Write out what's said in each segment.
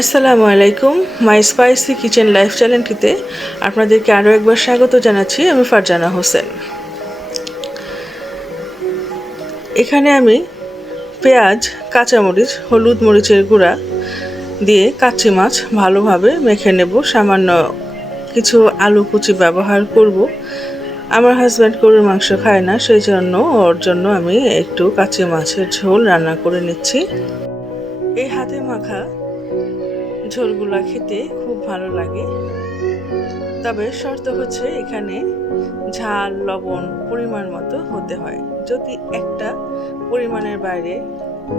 আসসালামু আলাইকুম। মাই spicy kitchen life চ্যানেলটিতে আপনাদেরকে আরও একবার স্বাগত জানাচ্ছি। আমি ফারজানা হোসেন। এখানে আমি পেঁয়াজ, কাঁচামরিচ, হলুদ মরিচের গুঁড়া দিয়ে কাচ্চি মাছ ভালোভাবে মেখে নেব। সামান্য কিছু আলু কুচি ব্যবহার করব। আমার হাজব্যান্ড গরুর মাংস খায় না, সেই জন্য ওর জন্য আমি একটু কাচ্চি মাছের ঝোল রান্না করে নিচ্ছি। এই হাতে মাখা ঝোলগুলা খেতে খুব ভালো লাগে, তবে শর্ত হচ্ছে এখানে ঝাল লবণ পরিমাণ মতো হতে হয়। যদি একটা পরিমাণের বাইরে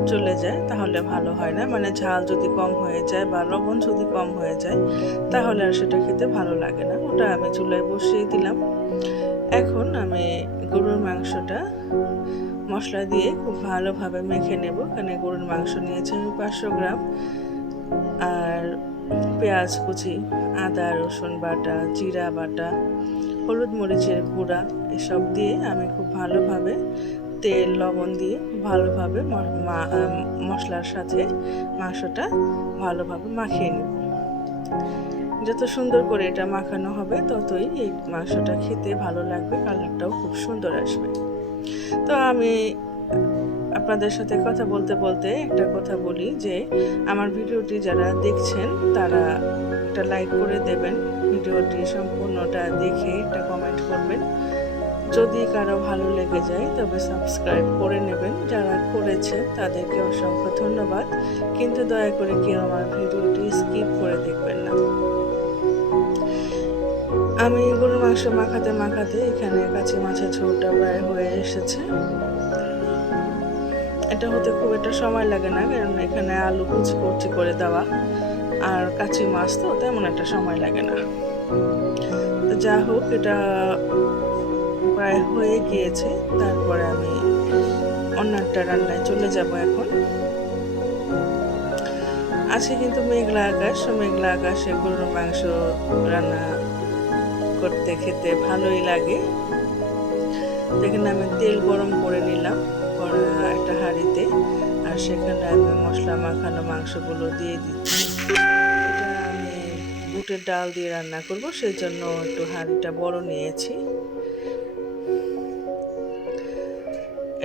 চলে যায় তাহলে ভালো হয় না, মানে ঝাল যদি কম হয়ে যায় বা লবণ যদি কম হয়ে যায় তাহলে আর সেটা খেতে ভালো লাগে না। ওটা আমি চুলায় বসিয়ে দিলাম। এখন আমি গরুর মাংসটা মশলা দিয়ে খুব ভালোভাবে মেখে নেব। এখানে গরুর মাংস নিয়েছি আমি 500 গ্রাম, আর পেঁয়াজ কুচি, আদা রসুন বাটা, জিরা বাটা, হলুদ মরিচের গুঁড়া এসব দিয়ে আমি খুব ভালোভাবে তেল লবণ দিয়ে ভালোভাবে মশলার সাথে মাংসটা ভালোভাবে মাখিয়ে নেব। যত সুন্দর করে এটা মাখানো হবে ততই এই মাংসটা খেতে ভালো লাগবে, কালারটাও খুব সুন্দর আসবে। তো আমি আপনাদের সাথে কথা বলতে বলতে একটা কথা বলি যে আমার ভিডিওটি যারা দেখছেন তারা একটা লাইক করে দেবেন, ভিডিওটি সম্পূর্ণটা দেখে একটা কমেন্ট করবেন। যদি কারো ভালো লেগে যায় তবে সাবস্ক্রাইব করে নেবেন। যারা করেছেন তাদেরকে অসংখ্য ধন্যবাদ, কিন্তু দয়া করে কেউ আমার ভিডিওটি স্কিপ করে দেখবেন না। আমি গরুর মাংস মাখাতে মাখাতে এখানে কাঁচি মাছের ঝোলটা প্রায় হয়ে এসেছে। এটা হতে খুব একটা সময় লাগে না, কারণ এখানে আলু কুচি কুচি করে দেওয়া আর কাঁচি মাছ, তো তেমন একটা সময় লাগে না। তো যা হোক, এটা প্রায় হয়ে গিয়েছে। তারপরে আমি অন্য একটা রান্নায় চলে যাব। এখন আছে কিন্তু মেঘলা আকাশ, মেঘলা আকাশে গরুর মাংস রান্না করতে খেতে ভালোই লাগে। দেখেন আমি তেল গরম করে নিলাম একটা হাঁড়িতে, আর সেখানে আমি মশলা মাখানো মাংসগুলো দিয়ে দিচ্ছি। এটা আমি বুটের ডাল দিয়ে রান্না করব, সেই জন্য একটু হাঁড়িটা বড় নিয়েছি।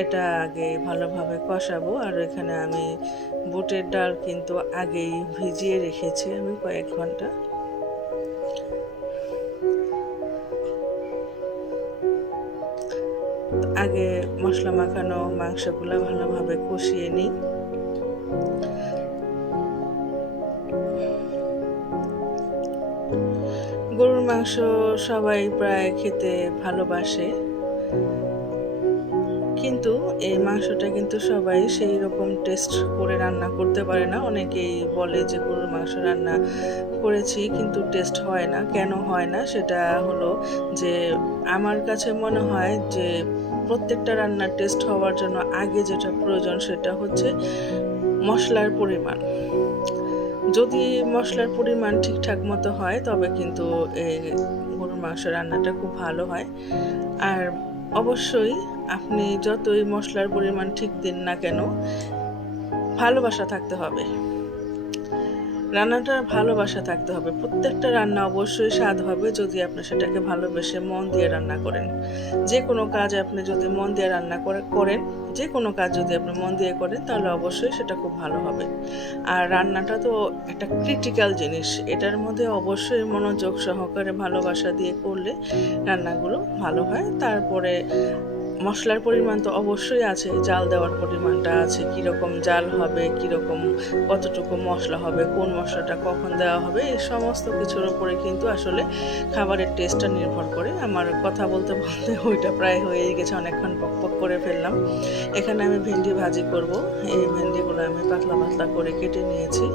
এটা আগে ভালোভাবে কষাবো। আর এখানে আমি বুটের ডাল কিন্তু আগেই ভিজিয়ে রেখেছি আমি কয়েক ঘন্টা। আগে মশলা মাখানো মাংসগুলো ভালোভাবে কষিয়ে নিই। গরুর মাংস সবাই প্রায় খেতে ভালোবাসে, কিন্তু এই মাংসটা কিন্তু সবাই সেই রকম টেস্ট করে রান্না করতে পারে না। অনেকেই বলে যে গরুর মাংস রান্না করেছি কিন্তু টেস্ট হয় না। কেন হয় না সেটা হলো যে আমার কাছে মনে হয় যে প্রত্যেকটা রান্নার টেস্ট হওয়ার জন্য আগে যেটা প্রয়োজন সেটা হচ্ছে মশলার পরিমাণ। যদি মশলার পরিমাণ ঠিকঠাক মতো হয় তবে কিন্তু এই গরুর মাংস রান্নাটা খুব ভালো হয়। আর অবশ্যই আপনি যতই মশলার পরিমাণ ঠিক দিন না কেন, ভালোবাসা থাকতে হবে। রান্নাটার ভালোবাসা থাকতে হবে। প্রত্যেকটা রান্না অবশ্যই স্বাদ হবে যদি আপনি সেটাকে ভালোবেসে মন দিয়ে রান্না করেন। যে কোনো কাজ আপনি যদি মন দিয়ে রান্না করেন, যে কোনো কাজ যদি আপনি মন দিয়ে করেন তাহলে অবশ্যই সেটা খুব ভালো হবে। আর রান্নাটা তো একটা ক্রিটিক্যাল জিনিস, এটার মধ্যে অবশ্যই মনোযোগ সহকারে ভালোবাসা দিয়ে করলে রান্নাগুলো ভালো হয়। তারপরে মশলার পরিমাণ তো অবশ্যই আছে, জাল দেওয়ার পরিমাণটা আছে, কীরকম জাল হবে, কীরকম কতটুকু মশলা হবে, কোন মশলাটা কখন দেওয়া হবে, এই সমস্ত কিছুর উপরে কিন্তু আসলে খাবারের টেস্টটা নির্ভর করে। আমার কথা বলতে বলতে ওইটা প্রায় হয়ে গেছে, অনেকক্ষণ পক করে ফেললাম। এখানে আমি ভেন্ডি ভাজি করব। এই ভেন্ডিগুলো আমি পাতলা পাতলা করে কেটে নিয়েছি।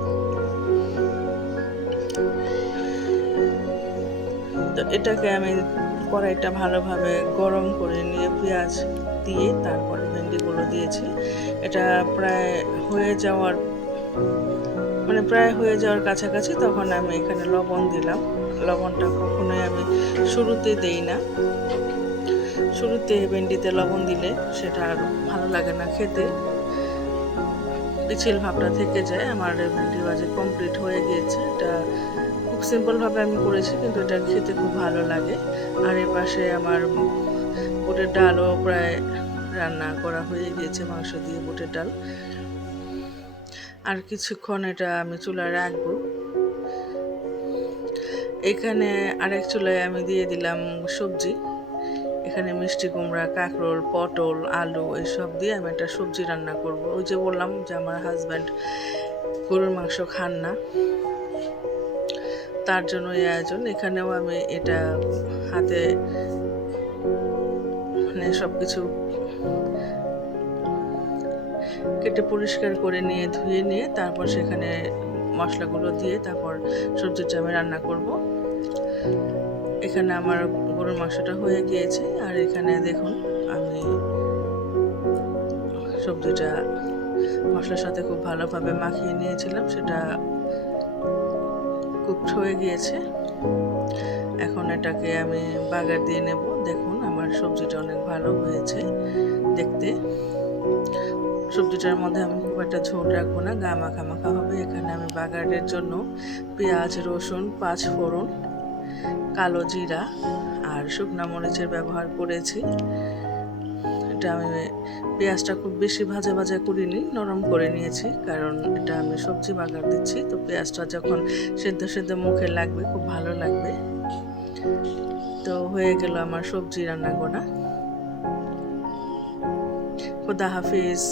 তো এটাকে আমি কড়াইটা ভালোভাবে গরম করে নিয়ে পেঁয়াজ দিয়ে তারপরে ভেন্ডিগুলো দিয়েছি। এটা প্রায় হয়ে যাওয়ার কাছাকাছি তখন আমি এখানে লবণ দিলাম। লবণটা কখনোই আমি শুরুতে দেই না, শুরুতে ভেন্ডিতে লবণ দিলে সেটা আর ভালো লাগে না খেতে। পিছিল ভাবটা থেকে যায়। আমার ভেন্ডি ভাজি কমপ্লিট হয়ে গিয়েছে। এটা খুব সিম্পলভাবে আমি করেছি, কিন্তু এটা খেতে খুব ভালো লাগে। আর এর পাশে আমার বুটের ডালও প্রায় রান্না করা হয়ে গিয়েছে, মাংস দিয়ে বুটের ডাল। আর কিছুক্ষণ এটা আমি চুলায় রাখবো। এখানে আরেক চুলায় আমি দিয়ে দিলাম সবজি। এখানে মিষ্টি কুমড়া, কাঁকরোল, পটল, আলু এসব দিয়ে আমি একটা সবজি রান্না করব। ওই যে বললাম যে আমার হাজব্যান্ড গরুর মাংস খান না, তার জন্য এই আয়োজন। এখানেও আমি এটা হাতে মানে সব কিছু কেটে পরিষ্কার করে নিয়ে ধুয়ে নিয়ে তারপর সেখানে মশলাগুলো দিয়ে তারপর সবজিটা আমি রান্না করব। এখানে আমার গরুর মাংসটা হয়ে গিয়েছে। আর এখানে দেখুন আমি সবজিটা মশলার সাথে খুব ভালোভাবে মাখিয়ে নিয়েছিলাম, সেটা কুকড হয়ে গিয়েছে। এখন এটাকে আমি বাগার দিয়ে নেব। দেখুন আমার সবজিটা অনেক ভালো হয়েছে দেখতে। সবজিটার মধ্যে আমি খুব একটা ঝোল রাখবো না, গা মাখা মাখা হবে। এখানে আমি বাগারের জন্য পেঁয়াজ, রসুন, 5 ফোড়ন, কালো জিরা আর শুকনো মরিচের ব্যবহার করেছি। এটা আমি পেঁয়াজটা খুব বেশি ভাজা ভাজা করিনি, নরম করে নিয়েছি, কারণ এটা আমি সবজি বাগার দিচ্ছি। তো পেঁয়াজটা যখন সেদ্ধ সেদ্ধ মুখে লাগবে খুব ভালো লাগবে। তো হয়ে গেল আমার সবজি রান্না করা। খুদা হাফিজ।